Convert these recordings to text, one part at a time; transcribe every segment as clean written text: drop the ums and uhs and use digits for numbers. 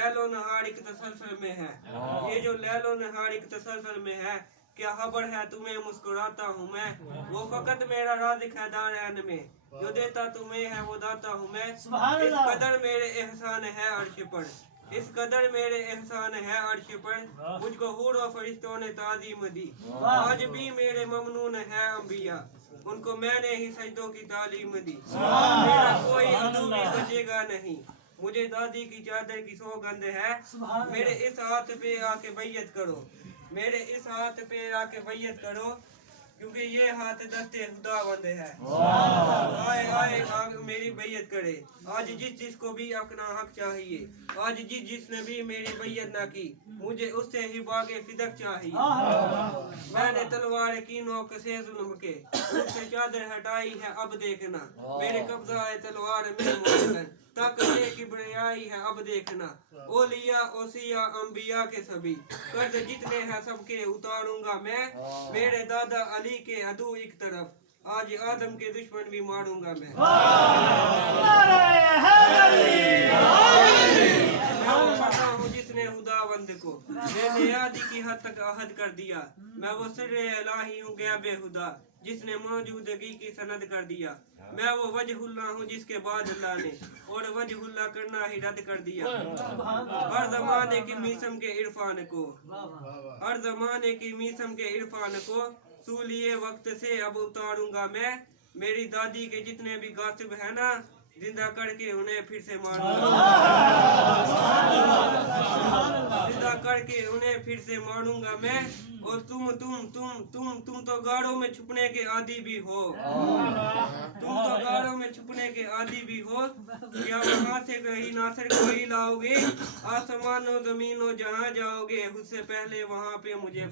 लैलो नहार एक तसलसल में है, ये जो लैलो नहार एक तसलसल में है, क्या खबर है तुम्हें मुस्कुराता हूँ मैं, वो फकत मेरा राज़िक है दारैन में, जो देता तुम्हें है वो दाता हूँ मैं। इस कदर मेरे एहसान है अर्श पर, इस कदर मेरे एहसान है अर्श पर, मुझको हूर और फरिश्तों ने ताज़ीम दी। आज भी मेरे ममनून है अंबिया, उनको मैंने ही सजदों की तालीम दी। मेरा कोई अदू भी बचेगा नहीं, मुझे दादी की चादर की सौगंध है। मेरे इस हाथ पे आके बैयत करो, मेरे इस हाथ पे आके बैयत करो, क्योंकि ये हाथ दस्ते खुदावंद है। आए आए आग मेरी बैयत करे। आज जिसको भी अपना हक चाहिए, आज जिसने भी मेरी बैयत ना की, मुझे उससे ही बागे फिदक चाहिए। मैंने तलवार की नोक से जुल्म के उससे चादर हटाई है, अब देखना मेरे कब्जा है तलवार में मोहन, ताकत किबरियाई है अब देखना। ओलिया ओसिया अंबिया के सभी कर्ज जितने हैं सबके उतारूंगा मैं। मेरे दादा अली के अदू एक तरफ, आज आदम के दुश्मन भी मारूंगा मैं। जिसने खुदावंद को बेनियादी की हद तक अहद कर दिया, मैं वो सिर्रे इलाही हूँ गया बेहुदा, जिसने मौजूदगी की सनद कर दिया। मैं वो वजहुल्ला हूँ जिसके बाद अल्लाह ने और वजहुल्ला करना ही रद्द कर दिया। हर जमाने की मीसम के इरफान को, हर जमाने की मीसम के इरफान को सूलिए वक्त से अब उतारूंगा मैं। मेरी दादी के जितने भी गासिब है ना, जिंदा करके उन्हें फिर से मारूंगा, जिंदा करके उन्हें फिर से मारूंगा मैं। और तुम तो गाड़ों में छुपने के आदी भी हो, तुम तो गाड़ों में छुपने के आदी भी हो। क्या वहाँ से कहीं नासर को ही लाओगे, आसमानों जमीनों जहाँ जाओगे, उससे पहले वहाँ पे मुझे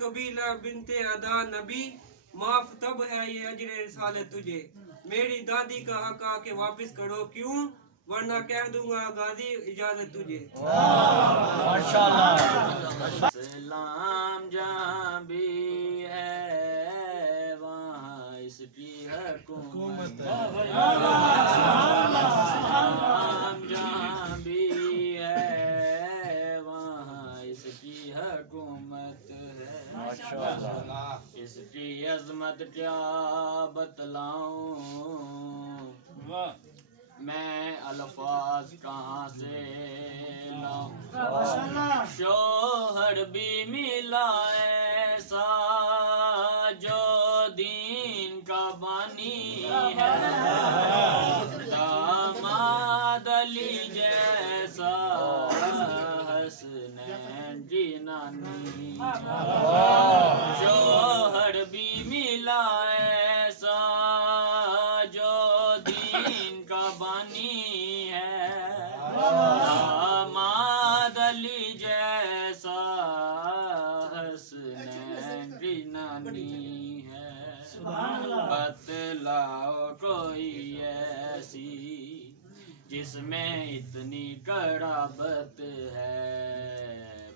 कबीला बिनते अदा नबी, माफ तब है ये अजरे रिसालत तुझे। मेरी दादी का हक आके वापस करो क्यों, वरना कह दूंगा गाजी इजाजत तुझे। सलाम जहाँ भी है वहाँ इसकी हुकूमत है, सलाम जहाँ भी है वहाँ इसकी हुकूमत है। इसकी अजमत क्या बतलाऊं मैं, अल्फाज कहाँ से लाऊं। शोहर भी मिला ऐसा जो दीन का बानी है, दामाद अली जैसा हसनैन जिनानी। शोहर भी मिला ऐसा जो दीन का बानी है, दामाद अली जैसा हसनैन जिनानी है। बतलाओ कोई ऐसी जिसमें इतनी कड़ाबत है,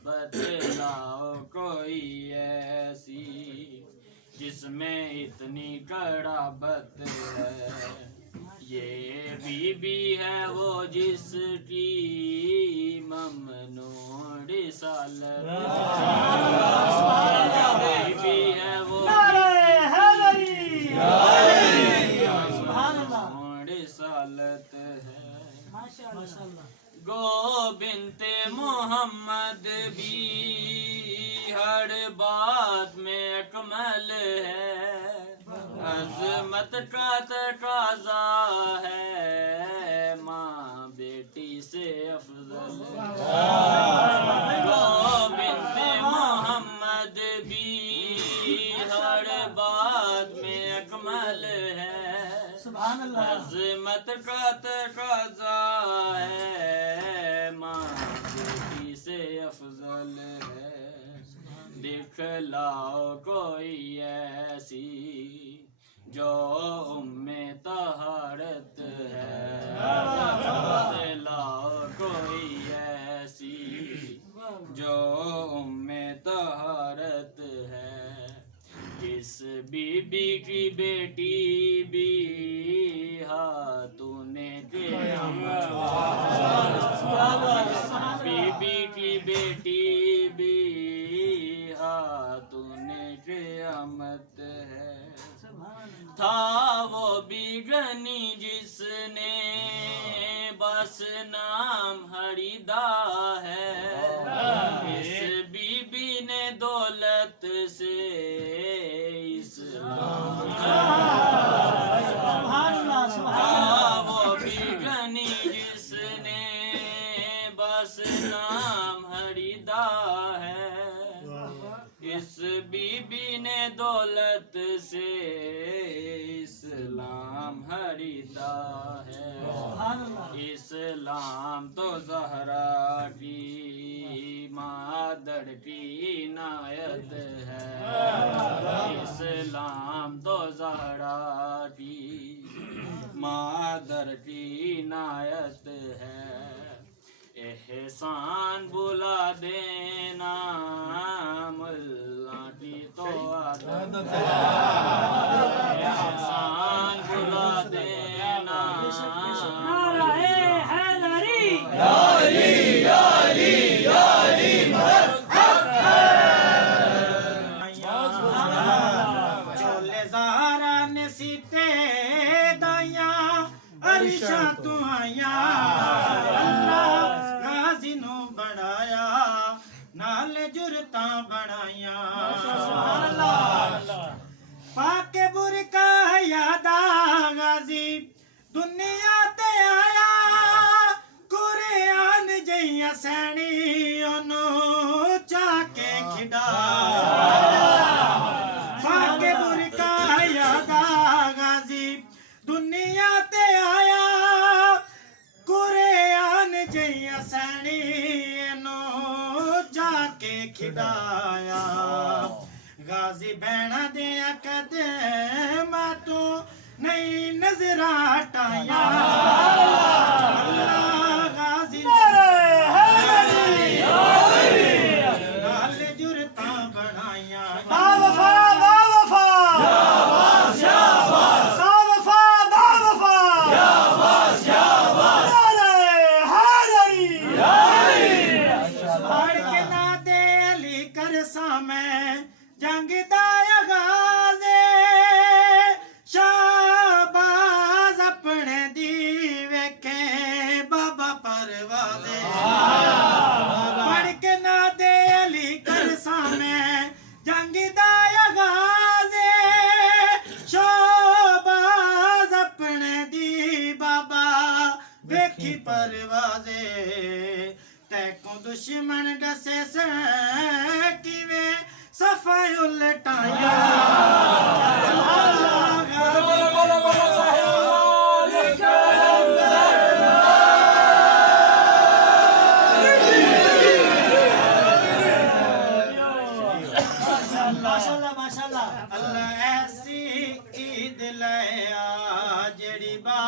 बतलाओ कोई ऐसी जिसमें इतनी कड़ाबत है। ये बीबी है वो जिसकी ममनून रिसालत, बीबी है वो ममनून रिसालत है। गोबिंते मोहम्मद भी हर बात में अकमल है, अजमत का तकाजा है माँ बेटी से अफजल। गोबिंते मोहम्मद भी हर बात में अकमल है, अजमत का तकाजा है माँ बेटी से अफजल है। दिखलाओ कोई ऐसी जो उम्मे बेटी भी तूने बीबी की बेटी भी तूने क़यामत है। था वो बिगनी जिसने बस नाम हरिदा है, इस बीबी ने दौलत से वो बिगनी जिसने बस नाम हरिदा है, इस बीबी ने दौलत से इस्लाम हरिदा है। इस्लाम तो ज़हरा की मादर की नायत है, इस्लाम तो ज़हरा की मादर की नायत है। एहसान बुला देना मुल्ला की तो आदत है, एहसान बुला देना नाराए हैदरी चोले ज़हरा ने सीते दाया अरिशा तू आया, अल्लाह गाजी नू बढ़ाया नाल जुरता बढ़ाया। पाके बुरका यादा गाजी दुनिया ते आया, कुरान जइया सैनी ओनू चाके खिडाया। पाके बुरका यादा गाजी दुनिया ते आया, कुरान जइया सैनी ओनू जाके खिडाया। गाजी भैणा दे कदे मैं तू नहीं नजर हटाया, अल्लाह गाजी नाल जुरता बढ़ाया। बावफा बावफा सावफा बावफा हार के ना दे अली कर सामे जंग दाया गाजे, शाहबाज अपने दीवे के बाबा परवाजे। पढ़ के ना दे अली कर सामे जंग दाया गाजे, शाहबाज अपने दी बाबा वेखी परवाजे। तैको दुश्मन डसे से किवे सफा उलटाया, माशाल्लाह माशाल्लाह। अल्लाह ऐसी ईद लाया जेड़ी बा